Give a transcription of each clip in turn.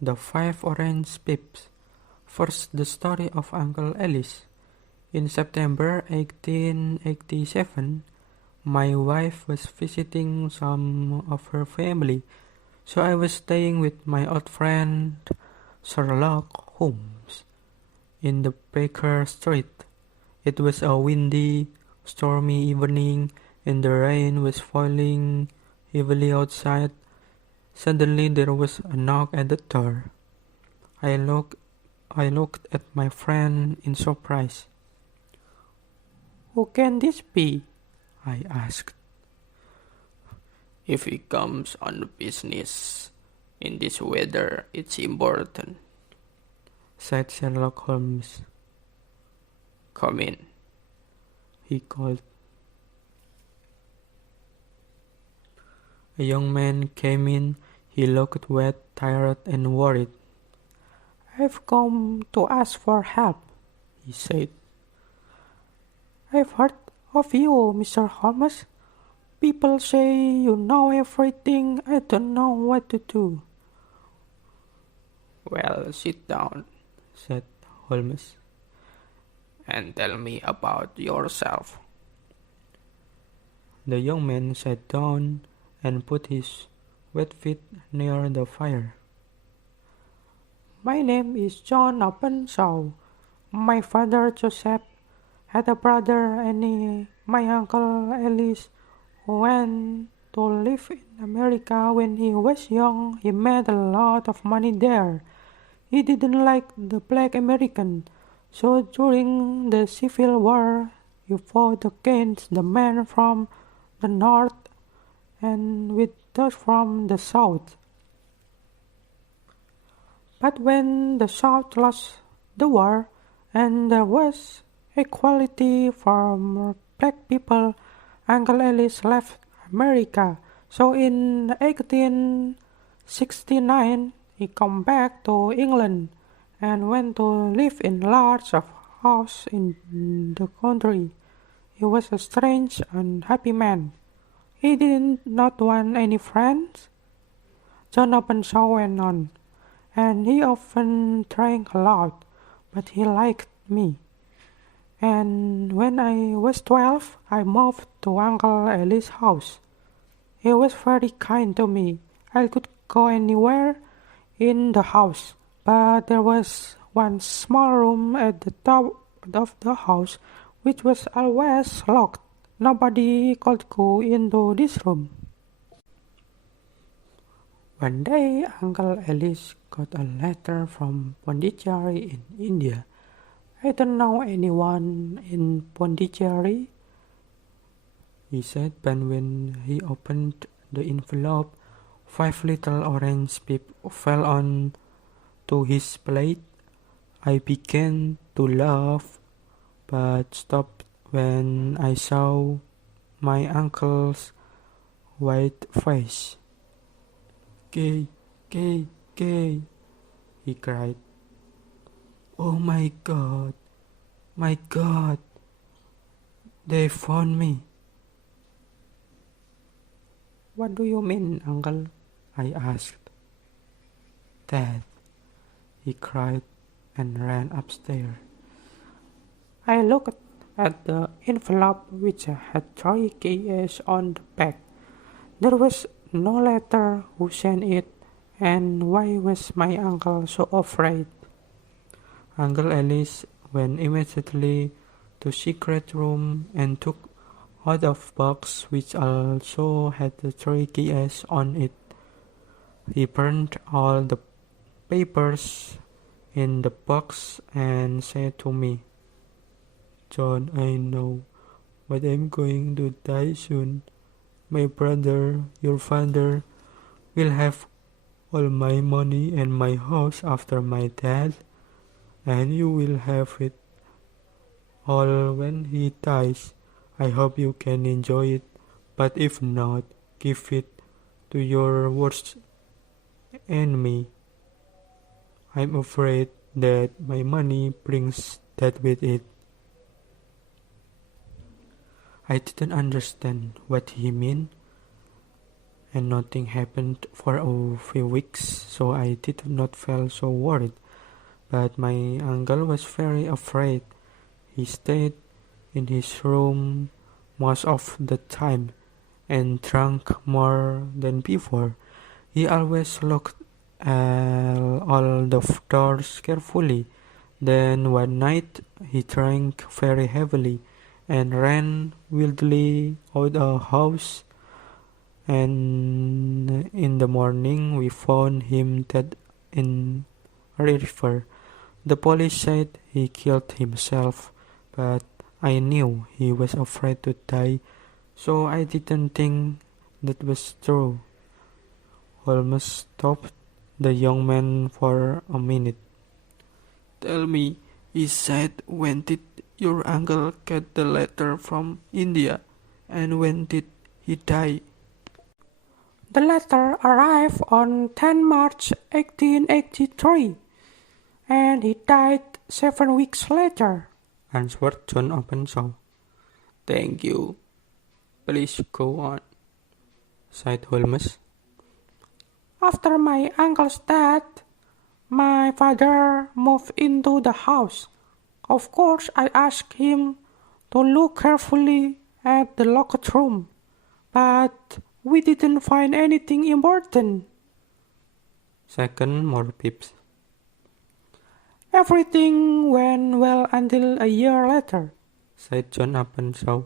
The Five Orange Pips. First, the story of Uncle Alice. In September 1887, my wife was visiting some of her family, so I was staying with my old friend Sherlock Holmes in the Baker Street. It was a windy, stormy evening, and the rain was falling heavily outside. Suddenly there was a knock at the door. I looked at my friend in surprise. "Who can this be?" I asked. If he comes on business in this weather, it's important," said Sherlock Holmes. "Come in," he called. A young man came in. He looked wet, tired, and worried. "I've come to ask for help," he said. "I've heard of you, Mr. Holmes. People say you know everything. I don't know what to do." "Well, sit down," said Holmes, "and tell me about yourself." The young man sat down and put his wet feet near the fire. "My name is John Openshaw. My father Joseph had a brother, and my uncle Alice went to live in America when he was young. He made a lot of money there. He didn't like the black American, so during the Civil War he fought against the men from the North and with those from the South. But when the South lost the war and there was equality for black people, Uncle Alice left America. So in 1869 he came back to England and went to live in large house in the country. He was a strange and happy man. He did not want any friends," John Openshaw went on, "and he often drank a lot, but he liked me. And when I was 12, I moved to Uncle Alice's house. He was very kind to me. I could go anywhere in the house, but there was one small room at the top of the house which was always locked. Nobody could go into this room." One day, Uncle Alice got a letter from Pondicherry in India. "I don't know anyone in Pondicherry," he said, but when he opened the envelope, 5 little orange pips fell on to his plate. I began to laugh, but stopped when I saw my uncle's white face. "Gay, gay, gay," he cried. "Oh my God, they found me." "What do you mean, Uncle?" I asked. "Dad," he cried and ran upstairs. I looked at the envelope which had Thoriq on the back. There was no letter. Who sent it, and why was my uncle so afraid? Uncle Alice went immediately to secret room and took out a box which also had the Thoriq on it. He burned all the papers in the box and said to me, "John, I know, but I'm going to die soon. My brother, your father, will have all my money and my house after my death, and you will have it all when he dies. I hope you can enjoy it, but if not, give it to your worst enemy. I'm afraid that my money brings death with it." I didn't understand what he meant, and nothing happened for a few weeks, so I did not feel so worried. But my uncle was very afraid. He stayed in his room most of the time and drank more than before. He always locked all the doors carefully. Then one night he drank very heavily and ran wildly out the house, and in the morning we found him dead in a river. The police said he killed himself, but I knew he was afraid to die, so I didn't think that was true. Holmes stopped the young man for a minute. Tell me, he said, when did your uncle get the letter from India? And when did he die? The letter arrived on 10 March 1883, and he died 7 weeks later, answered John Openshaw. Thank you. Please go on, sighed Holmes. After my uncle's death, my father moved into the house. Of course, I asked him to look carefully at the locked room, but we didn't find anything important. Second, more pips. Everything went well until a year later, said John Openshaw.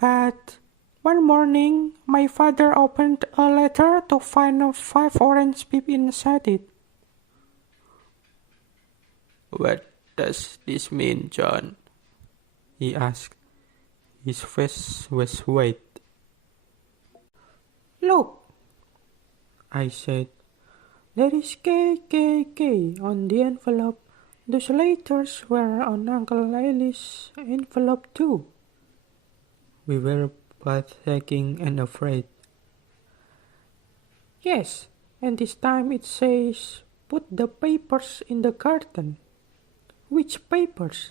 But one morning, my father opened a letter to find 5 orange pips inside it. What does this mean, John? He asked. His face was white. Look, I said. There is KKK on the envelope. Those letters were on Uncle Ellie's envelope too. We were both shaking and afraid. Yes, and this time it says, put the papers in the garden. Which papers?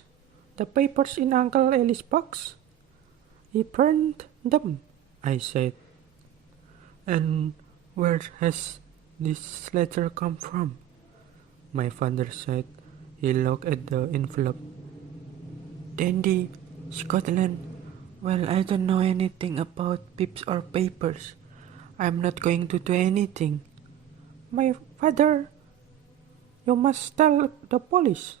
The papers in Uncle Ellie's box? He burned them, I said. And where has this letter come from? My father said. He looked at the envelope. Dundee, Scotland. Well, I don't know anything about pips or papers. I'm not going to do anything. My father, you must tell the police,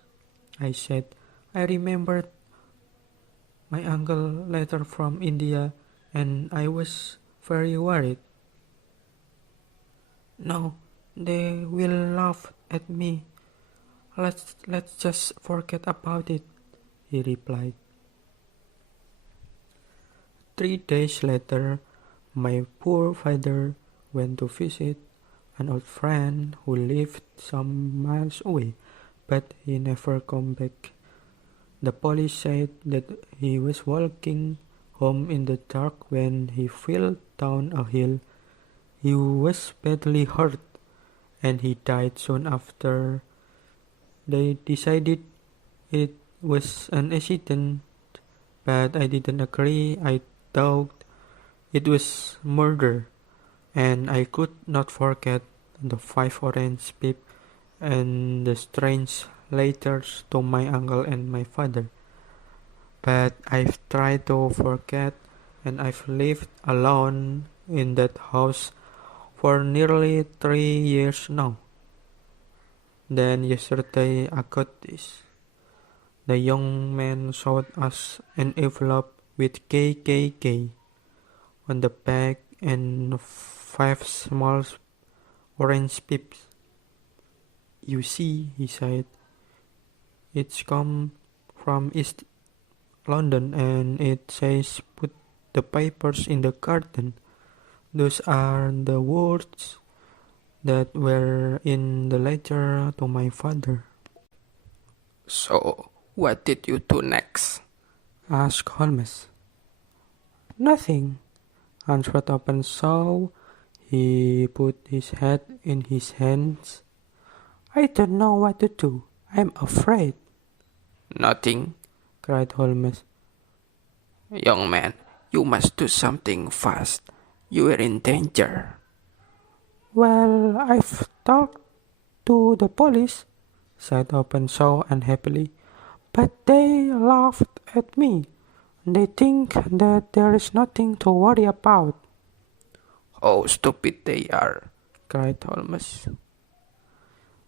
I said. I remembered my uncle's letter from India, and I was very worried. No, they will laugh at me. Let's just forget about it, he replied. 3 days later, my poor father went to visit an old friend who lived some miles away, but he never came back. The police said that he was walking home in the dark when he fell down a hill. He was badly hurt, and he died soon after. They decided it was an accident, but I didn't agree. I thought it was murder, and I could not forget the 5 orange pips and the strange letters to my uncle and my father. But I've tried to forget, and I've lived alone in that house for nearly 3 years now. Then yesterday I got this. The young man showed us an envelope with KKK on the back and 5 small orange pips. You see, he said, it's come from East London, and it says put the papers in the garden. Those are the words that were in the letter to my father. So, what did you do next? Asked Holmes. Nothing, answered Openshaw. He put his head in his hands. I don't know what to do. I'm afraid. Nothing, cried Holmes. Young man, you must do something fast. You were in danger. Well, I've talked to the police, said Openshaw unhappily, but they laughed at me. They think that there is nothing to worry about. How stupid they are, cried Holmes.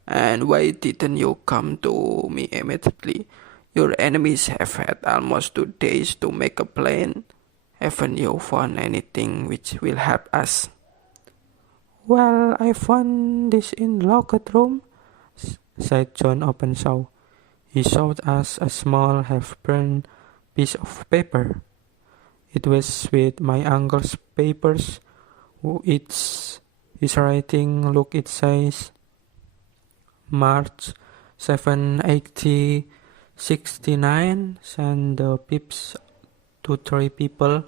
And why didn't you come to me immediately? Your enemies have had almost 2 days to make a plan. Haven't you found anything which will help us? Well, I found this in locked room, said John Openshaw. He showed us a small half-burned piece of paper. It was with my uncle's papers. It's his writing. Look, it says March 7, 1869. Send the pips to 3 people,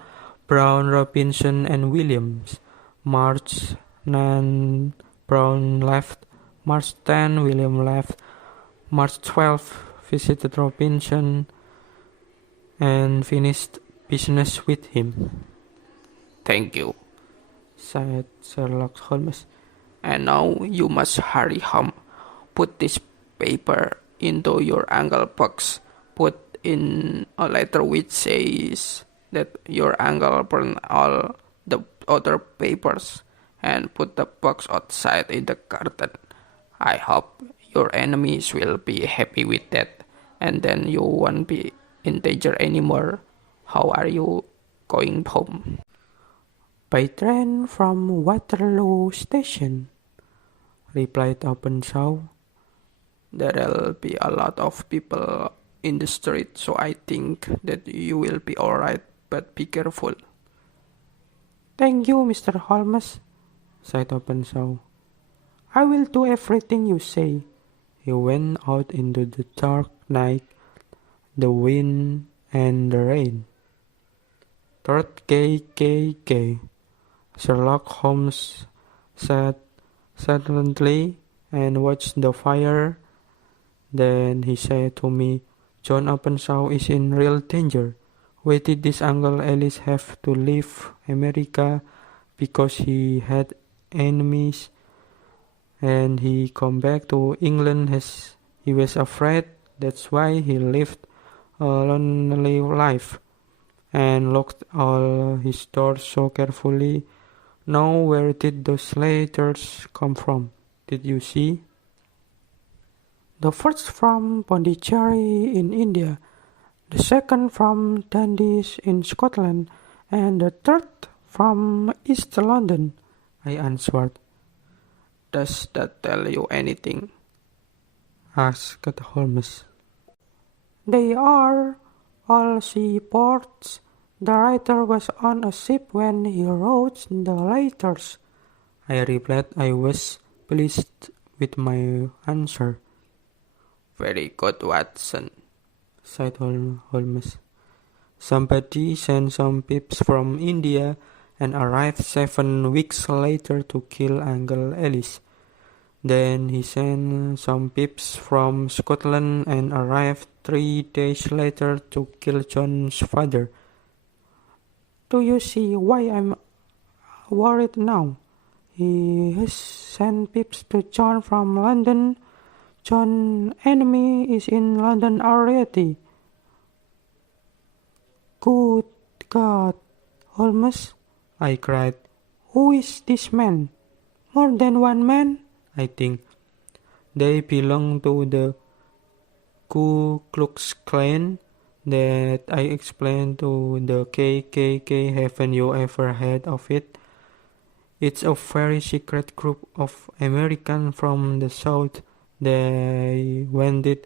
Brown, Robinson, and Williams. March 9, Brown left. March 10, William left. March 12, visited Robinson and finished business with him. Thank you, Said Sherlock Holmes. and now you must hurry home. Put this paper into your uncle box. Put in a letter which says that your uncle burned all the other papers, and put the box outside in the garden. I hope your enemies will be happy with that, and then you won't be in danger anymore. How are you going home? By train from Waterloo Station, replied Openshaw. There'll be a lot of people in the street, so I think that you will be alright, but be careful. Thank you, Mr. Holmes, said Openshaw. I will do everything you say. He went out into the dark night, the wind and the rain. Third K. Sherlock Holmes sat silently and watched the fire. Then he said to me, John Openshaw is in real danger. Why did this Uncle Ellis have to leave America? Because he had enemies, and he come back to England as he was afraid. That's why he lived a lonely life and locked all his doors so carefully. Now, where did those letters come from? Did you see? The first from Pondicherry in India, the second from Dundee in Scotland, and the third from East London, I answered. Does that tell you anything? Asked Holmes. They are all seaports. The writer was on a ship when he wrote the letters. I replied. I was pleased with my answer. Very good, Watson, said Holmes. Somebody sent some pips from India and arrived 7 weeks later to kill Uncle Ellis. Then he sent some pips from Scotland and arrived 3 days later to kill John's father. Do you see why I'm worried now? He has sent pips to John from London. John's enemy is in London already. Good God, Holmes, I cried. Who is this man? More than one man, I think. They belong to the Ku Klux Klan that I explained to the KKK. Haven't you ever heard of it? It's a very secret group of Americans from the South. They wanted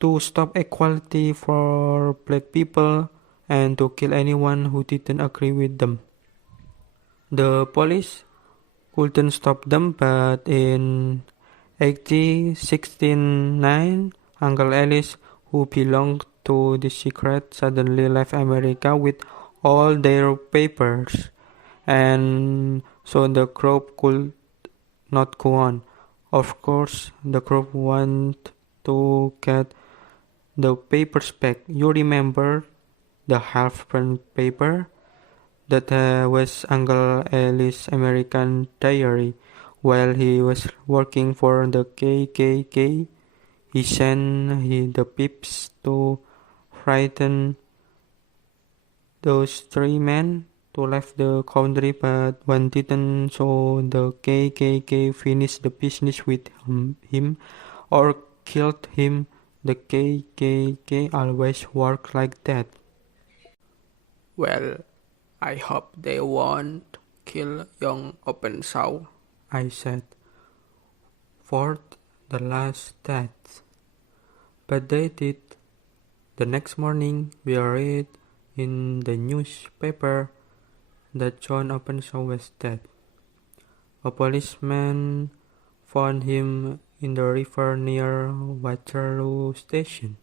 to stop equality for black people and to kill anyone who didn't agree with them. The police couldn't stop them, but in 1869, Uncle Ellis, who belonged to the secret, suddenly left America with all their papers, and so the group could not go on. Of course, the group wanted to get the papers back. You remember the half-burned paper? That was Uncle Ali's American diary. While he was working for the KKK, he sent the pips to frighten those three men to leave the country, but one didn't, so the KKK finished the business with him or killed him. The KKK always work like that. Well, I hope they won't kill young Openshaw, I said. Fourth, the last death. But they did. The next morning, we read in the newspaper that John Openshaw was dead. A policeman found him in the river near Waterloo Station.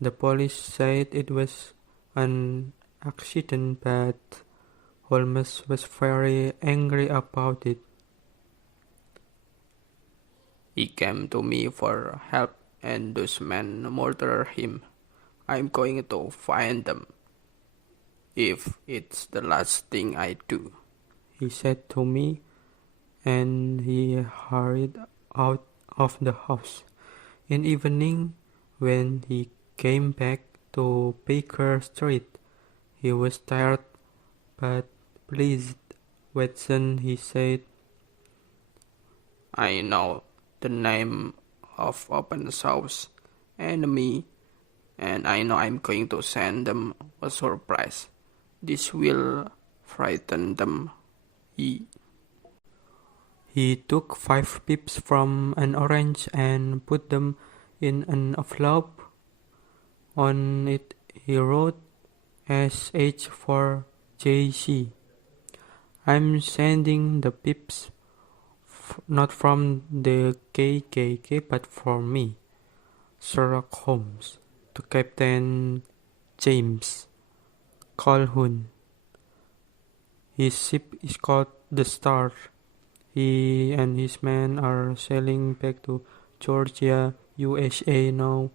The police said it was an accident, but Holmes was very angry about it. He came to me for help and those men murdered him. I'm going to find them, if it's the last thing I do, he said to me, and he hurried out of the house. In evening, when he came back to Baker Street, he was tired but pleased. Watson, he said, I know the name of Openshaw's enemy, and I know I'm going to send them a surprise. This will frighten them. He took 5 pips from an orange and put them in an envelope. On it he wrote SH for JC. I'm sending the pips not from the KKK but for me, Sherlock Holmes, to Captain James Calhoun. His ship is called the Star. He and his men are sailing back to Georgia, USA now.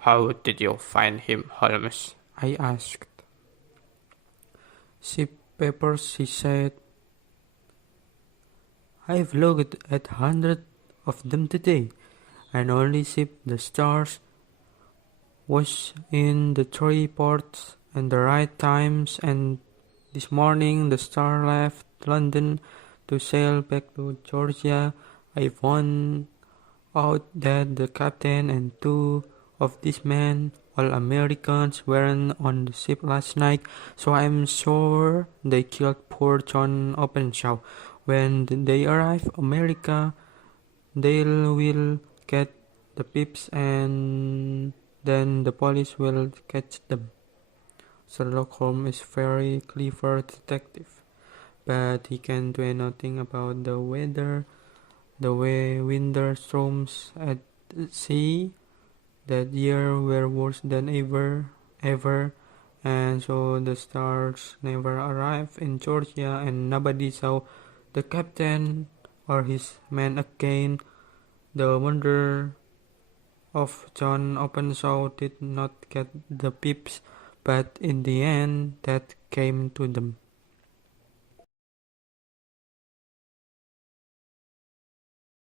How did you find him, Holmes? I asked. Ship papers, he said. I've looked at 100 of them today, and only ship the Stars was in the 3 ports and the right times, and this morning the Star left London to sail back to Georgia. I found out that the captain and 2 of these men, all Americans, weren't on the ship last night, so I'm sure they killed poor John Openshaw. When they arrive America, they will get the pips and then the police will catch them. Sherlock Holmes is very clever detective, but he can do nothing about the weather. The way winter storms at sea that year were worse than ever, and so the Stars never arrived in Georgia, and nobody saw the captain or his men again. The murder of John Openshaw did not get the pips, but in the end that came to them.